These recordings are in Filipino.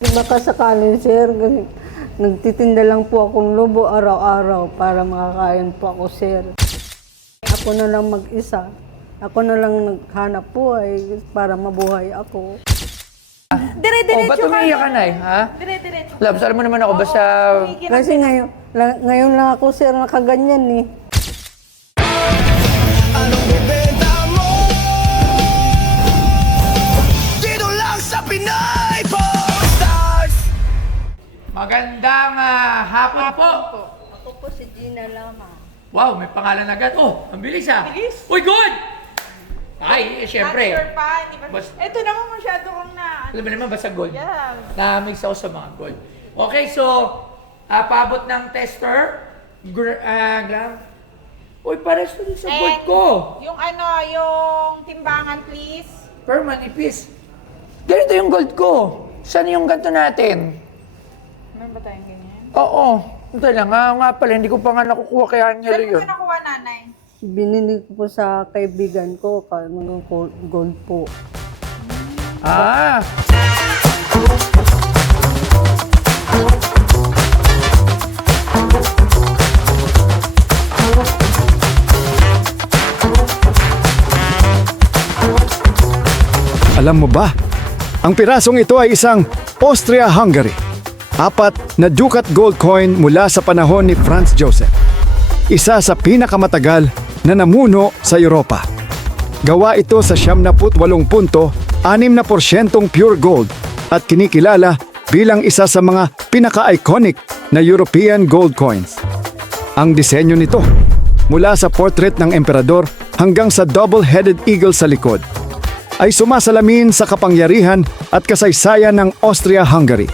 Baka sakali, sir, nagtitinda lang po akong lobo araw-araw para makakain po ako, sir. Ako na lang mag-isa. Ako na lang naghanap buhay para mabuhay ako. Dire-diretso ba't umiiyak ka, Nay? Ha? Dire-diretso. Labs, alam mo naman ako, basta... Kasi ngayon lang ako, sir, nakaganyan eh. Anong ibenta mo? Dito lang sa Pinay Stars. Magandang hapon po. Ako po si Gina Lama. Wow, may pangalan agad. Oh, ang bilis ah. Bilis. Uy, good! Ay, syempre. Not sure pa. Hindi ba? Ito naman masyado kong na... Alam mo naman, basta gold. Yeah. Na-mix ako sa mga gold. Okay, so, paabot ng tester. Gram. Uy, pares to din sa gold And ko. yung ano, yung timbangan please. Per manipis. Ganito yung gold ko. Saan yung ganito natin? Meron ba tayong ganyan? Oo. Ito lang nga pala, hindi ko pa nga nakukuha kay Angelo Saan mo yun. ito nakuha, nanay? Binili ko po sa kaibigan ko, gold po. Ah! Alam mo ba? Ang pirasong ito ay isang Austria-Hungary. 4 na Ducat gold coin mula sa panahon ni Franz Joseph. Isa sa pinakamatagal na namuno sa Europa. Gawa ito sa 78 punto, 6% pure gold at kinikilala bilang isa sa mga pinaka-iconic na European gold coins. Ang disenyo nito, mula sa portrait ng emperador hanggang sa double-headed eagle sa likod, ay sumasalamin sa kapangyarihan at kasaysayan ng Austria-Hungary.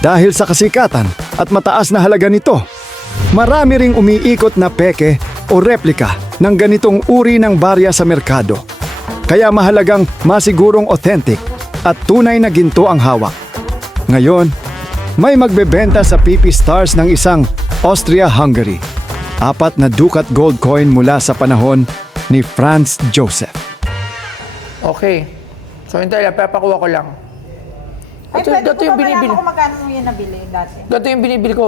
Dahil sa kasikatan at mataas na halaga nito, marami ring umiikot na peke o replika ng ganitong uri ng barya sa merkado. Kaya mahalagang masigurong authentic at tunay na ginto ang hawak. Ngayon, may magbebenta sa PP Stars ng isang Austria-Hungary. 4 na Ducat gold coin mula sa panahon ni Franz Joseph. Okay. So, hintay lang, papakuha ko lang. Ay, Ito, pwede ito ko yung ba malaman binibili. kung magkano mo yan nabili dati? Ito yung binibili ko.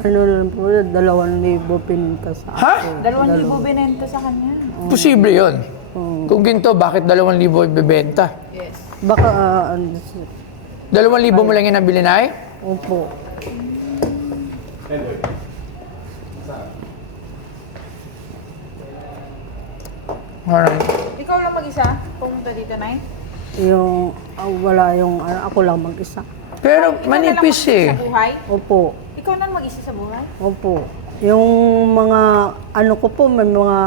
Ano lang po, 2,000 pininta sa Ha? akin. 2,000 binenta sa kanya. Posible yun. Kung ginto, bakit 2,000 ibebenta? Yes. Baka, 2,000 mo lang yung nabili na eh? opo. Alright. Ikaw lang mag-isa pumunta dito, nay? Yung, wala yung, ako lang mag-isa. Pero Ikaw na lang manipis mag-isa eh. sa buhay? Opo. Ikaw lang mag-isa sa buhay? Opo. Yung mga, ano ko po, may mga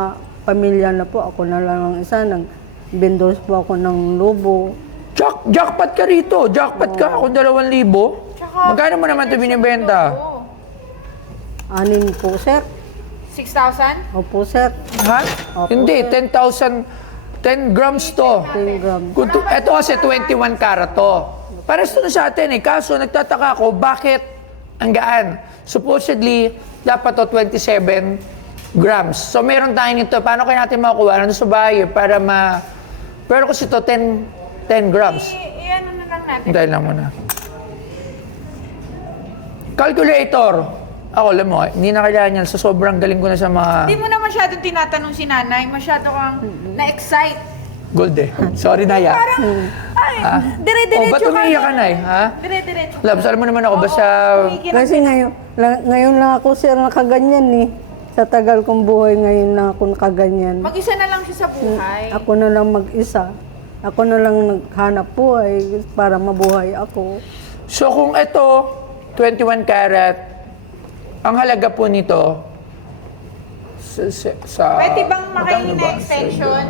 pamilya na po, ako na lang ang isa, nag-vendors po ako ng lobo. Jackpot ka rito. Jackpot ka. Ako 2,000. Tsaka, Magkano mo naman ito binibenta? Oo. 6 po, sir. 6,000? Opo, sir. Ha? Opo, Hindi. sir. 10,000. 10 grams to. 10 grams. Ito kasi 21 karat to. Pares to na sa atin eh. Kaso nagtataka ako, bakit ang gaan? Supposedly, dapat to 27 grams. So meron tayo nito. Paano kaya natin makukuha? Nandun sa bahay para Pero kasi to 10 grams. Ano na lang natin? Dahil lang muna. Calculator. Ako, alam mo, hindi na kailangan yan. So, sobrang galing ko na sa mga Hindi mo na masyadong tinatanong si nanay. Masyado kang na-excite. gold eh. Sorry, Naya. Parang, ay, dire-diretso ba't umiiyak ka, Nay? Ha? Dire-diretso. Labs, alam mo naman ako, basta... Kasi ngayon lang ako, sir, nakaganyan eh. Sa tagal kong buhay, ngayon lang ako nakaganyan. Mag-isa na lang siya sa buhay. Ako na lang mag-isa. Ako na lang naghanap buhay para mabuhay ako. So, kung ito, 21 karat, ang halaga po nito, sa Pwede bang magkano makainin ba? na extension?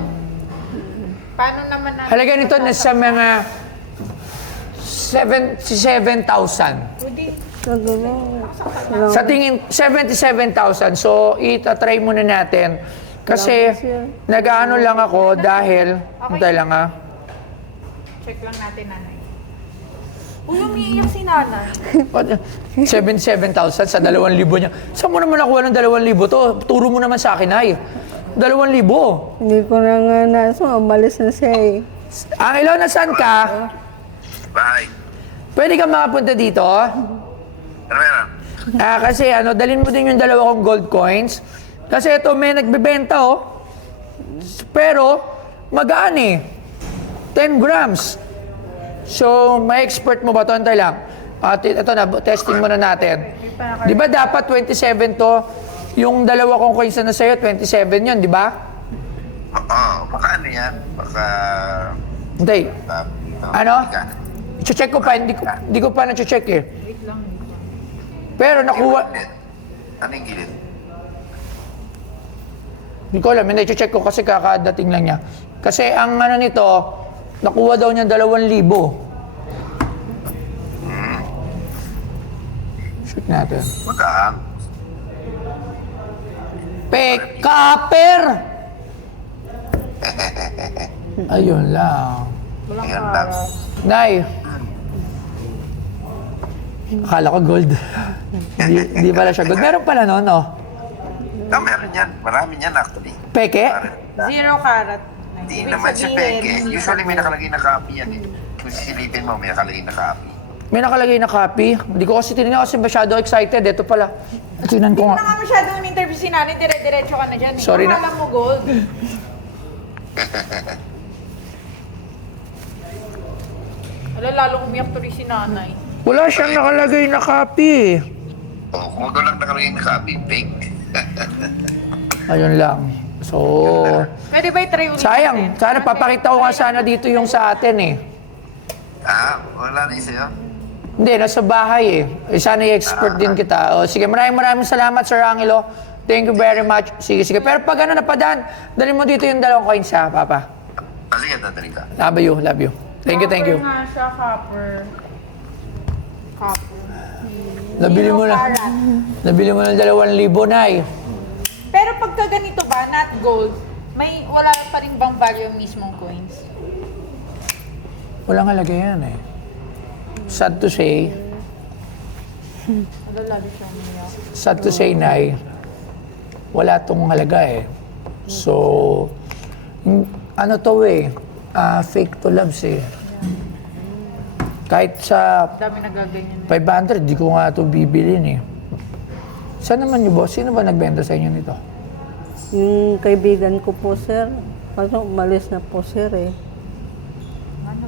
Paano naman natin? Halaga nito nasa mga 77,000. Pwede. Sa tingin, 77,000. So, itatry muna natin. Kasi, nag-ano lang ako dahil, hintay lang ha. Check lang natin, nanay. Uy, umiiyak si nanay. 77,000 sa 2,000 niya. Saan mo naman nakuha ng 2,000 to? Turo mo naman sa akin, ay. 2,000. Hindi ko na nga na, so umalis na siya eh. Angelo, nasaan ka? Bahay. Pwede ka makapunta dito? Ano yan? Kasi dalhin mo din yung 2 kong gold coins. Kasi ito, may nagbebenta, oh. Pero, magaan eh. 10 grams. So, may expert mo ba ito? Antay lang. Ito na, testing muna natin. Di ba dapat 27 to? Yung 2 kong coins na sa'yo, 27 yun, di ba? Oo, baka ano yan? Baka... Hindi. Ano? Baka- I-check ko pa, hindi ko pa na-check eh. Pero nakuha, Ano yung gilid? hindi ko alam, hindi check ko kasi kakadating lang niya. Kasi ang nito, nakuha daw niya 2,000. Shoot natin. Magkaan. Pekaper! Ayun lang. Ayan lang. Nay. Akala ko gold. Hindi pala siya gold. Meron pala no? Meron yan. Marami yan actually. Peke? 0 karat. Hindi Ibig naman siya sabihin, peke. Usually may nakalagay na copy yan eh. Kung sisilipin mo, may nakalagay na copy. May nakalagay na copy. Hindi ko kasi tinignan kasi masyado excited. Ito pala. Tingnan ko Hindi nga. na nga masyadong interview si nanay, dire-diretso ka na dyan eh. Sorry na. Akala mo gold. Lalong umiyak tuloy si nanay. Wala siyang nakalagay na copy. O, kung wag lang nakalagay na copy, fake. Ayun lang. So, Pwede ba i-try ulit sayang. natin? Sana papakita ko nga sana dito yung sa atin eh. Wala na yung sa'yo? Hindi, nasa bahay eh. Sana i-expert din kita. O, sige, maraming salamat, Sir Angelo. Thank you very much. Sige. Pero pag napadaan, dali mo dito yung 2 coins ha, Papa. Sige, dadali ka. Love you. Thank you. Copper nga siya, copper. Copper. Nabili mo na. Karat. Nabili mo ng 2,000, Nay. Pero pagka ganito ba, not gold, wala pa rin bang value yung mismong coins? Walang halaga yan eh. Sad to say, Lalo siya umiyak. sad to say, Nay, wala tong halaga eh. So, ano to eh, fake to loves eh. Kahit sa Dami nagaganyan. 500, di ko nga ito bibilin eh. Saan naman niyo, boss? Sino ba nagbenta sa inyo nito? Yung kaibigan ko po, sir. Kaso umalis na po, sir eh.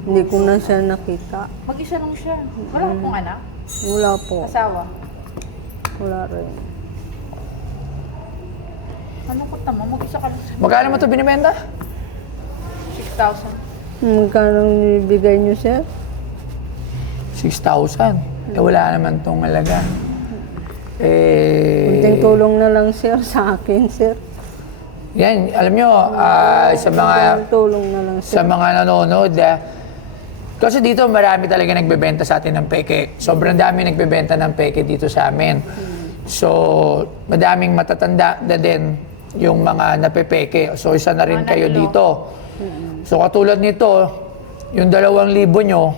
Hindi ko na siya nakita. Mag-isa lang siya. Wala pong anak? Wala po. Asawa? Wala rin. Ano ko tama? Mag-isa ka lang. Magkano mo ito binibenta? 6,000. Magkano ibigay niyo, sir? 6,000. Wala naman tong halaga. Kunting tulong na lang, sir, sa akin, sir. Yan, alam nyo, sa mga Kunting tulong na lang, sir. sa mga nanonood, kasi dito marami talaga nagbebenta sa atin ng peke. Sobrang dami nagbebenta ng peke dito sa amin. So, madaming matatanda na din yung mga napepeke. So, isa na rin kayo dito. So, katulad nito, yung 2,000 nyo,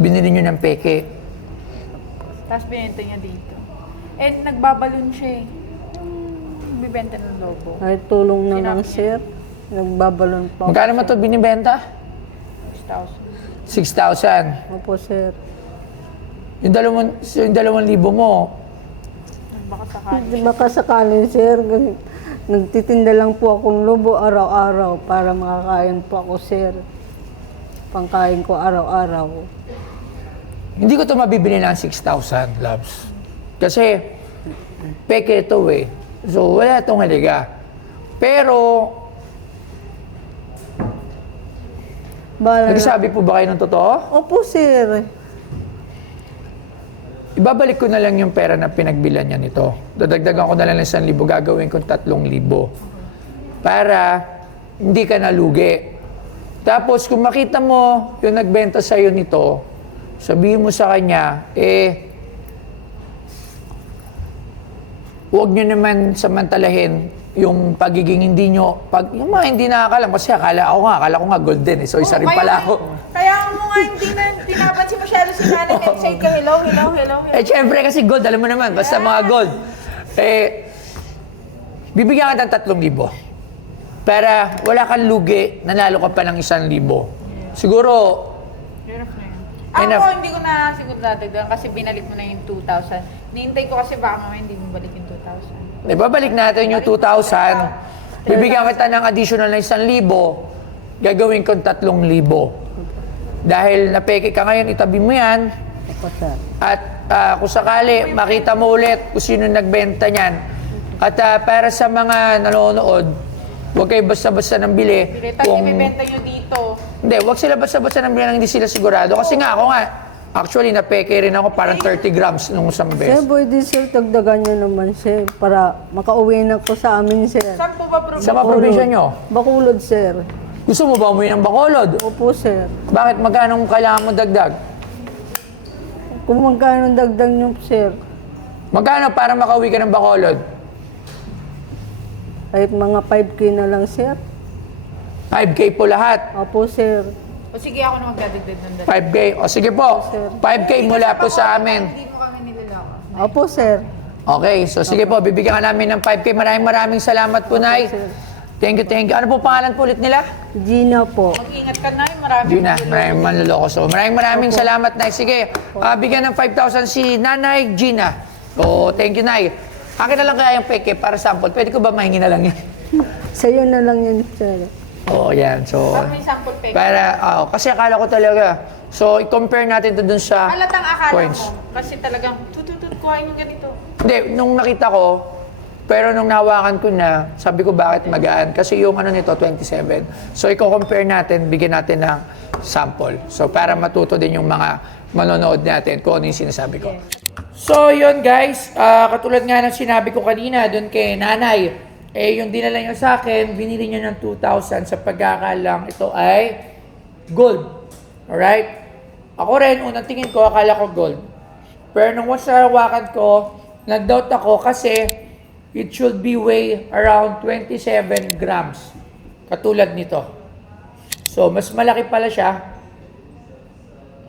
binili nyo ng peke. Tapos binenta niya dito. And nagbabalon siya eh. Bibenta ng logo. Ay, tulong na lang, Sinabi niya. sir. Nagbabalon pa. ako, Magkano mo ito binibenta? 6,000. 6,000. Opo, sir. Yung 2,000 mo, Baka sakali. Baka sakali, sir. Nagtitinda lang po akong lobo araw-araw para makakain po ako, sir. Pangkain ko araw-araw. hindi ko ito mabibili ng 6,000, loves. Kasi, peke ito eh. So, wala itong halaga. Pero, Bahala na. nagsabi po ba kayo ng totoo? Opo, sir. Ibabalik ko na lang yung pera na pinagbilan niya nito. Dadagdagan ko na lang ng 1,000, gagawin ko 3,000. Para hindi ka nalugi. Tapos kung makita mo yung nagbenta sa'yo nito, sabihin mo sa kanya, huwag nyo naman samantalahin yung pagiging hindi nyo, yung mga hindi nakakalam, kasi akala ko nga golden eh. So isa rin pala ako. Kaya mo nga hindi na tinapansin masyado si nanay. Excited ka, hello. Syempre kasi gold, alam mo naman, basta mga gold. Bibigyan ka ng 3,000. Para wala kang lugi, nanalo ka pa ng 1,000. Siguro, Hirap na yun. Enough. Ako, hindi ko na siguro dadagdagan kasi binalik mo na yung 2,000. Nihintay ko kasi baka mamaya hindi mo balik yung 2,000. Ibabalik natin yung 2,000. Bibigyan kita ng additional na 1,000. Gagawin kong 3,000. Dahil napeke ka ngayon, itabi mo yan. Opo, sir. At kung sakali, makita mo ulit kung sino nagbenta niyan. At para sa mga nanonood, huwag kayo basta-basta nang bili. Tapos ibibenta nyo dito. Hindi, huwag sila basta-basta nang bili nang hindi sila sigurado. Kasi nga, ako nga, actually, napeke rin ako parang 30 grams nung isang Sir, beses. pwede sir, dagdagan nyo naman sir, para makauwi na ko sa amin sir. Saan po ba Sa mga probinsya nyo, Bacolod sir. gusto mo ba umuwi ng Bacolod? Opo sir. Bakit? Magkano kailangan mo dagdag? Kung magkano dagdag nyo sir, Magkano para makauwi ka ng Bacolod? kahit mga 5K na lang sir. 5K po lahat. Opo sir. O sige, ako na magdadagdag ng dalawa. 5K. O sige po, 5K mula po sa amin. Hindi mo kami niloloko. Opo sir. Okay, so sige po, bibigyan ka namin ng 5K. Maraming salamat po, Nay. Thank you. Ano po pangalan po ulit nila? Gina po. Mag-ingat ka na, marami. Gina, maraming manloloko. So maraming salamat, Nay. Sige, bigyan ng 5,000 si Nanay Gina. So, thank you, Nay. Akin na lang kaya yung peke para sample. Pwede ko ba mahingi na lang yan? Sa'yo na lang yan sir. Oo, yan. So, Para may sample peg. kasi akala ko talaga. So, i-compare natin to dun sa Halatang akala coins. mo. Kasi talagang, tututut, kuhain yung ganito. Hindi, nung nakita ko, pero nung nahawakan ko na, sabi ko bakit magaan? Kasi yung ano nito, 27. So, i-compare natin, bigyan natin ng sample. So, para matuto din yung mga manonood natin kung ano yung sinasabi ko. So, yun guys, katulad nga ng sinabi ko kanina dun kay Nanay, yung dinala niyo sa akin, binili niyo ng 2,000 sa pagkakalang ito ay gold. Alright? Ako rin, unang tingin ko, akala ko gold. Pero nung once nahawakan ko, nag-doubt ako kasi it should be weigh around 27 grams. Katulad nito. So, mas malaki pala siya.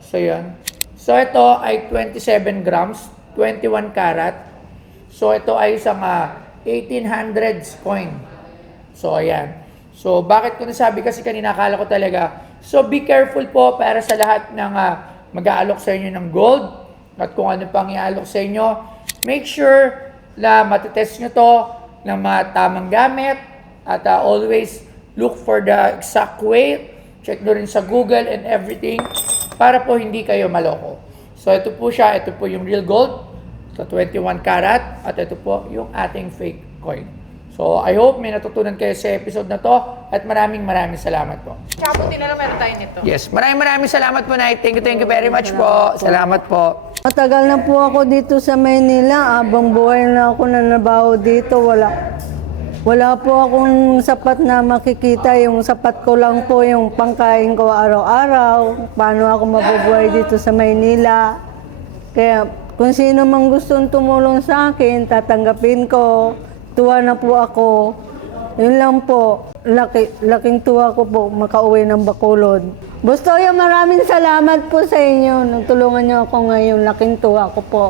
So, yun. So, ito ay 27 grams, 21 karat. So, ito ay isang 1800s coin. So, ayan. So, bakit ko nasabi kasi kanina, akala ko talaga. So, be careful po para sa lahat ng mag-aalok sa inyo ng gold at kung ano pang iaalok sa inyo. Make sure na matitest nyo to ng mga tamang gamit at always look for the exact weight. Check nyo rin sa Google and everything para po hindi kayo maloko. So, ito po siya. Ito po yung real gold. So, 21 karat. At ito po yung ating fake coin. So, I hope may natutunan kayo sa episode na to. At maraming salamat po. Tsaka po tinala meron tayo nito. Yes, maraming salamat po, Nay. Thank you very much po. Salamat po. Matagal na po ako dito sa Maynila. Abang buhay na ako nanabaho dito. Wala po akong sapat na makikita. Yung sapat ko lang po yung pangkain ko araw-araw. Paano ako mabubuhay dito sa Maynila. Kaya kung sino mang gustong tumulong sa akin, tatanggapin ko. Tuwa na po ako. Yun lang po. Laking tuwa ko po makauwi ng Bacolod. Bustoyo, maraming salamat po sa inyo. Nagtulungan niyo ako ngayon. Laking tuwa ko po.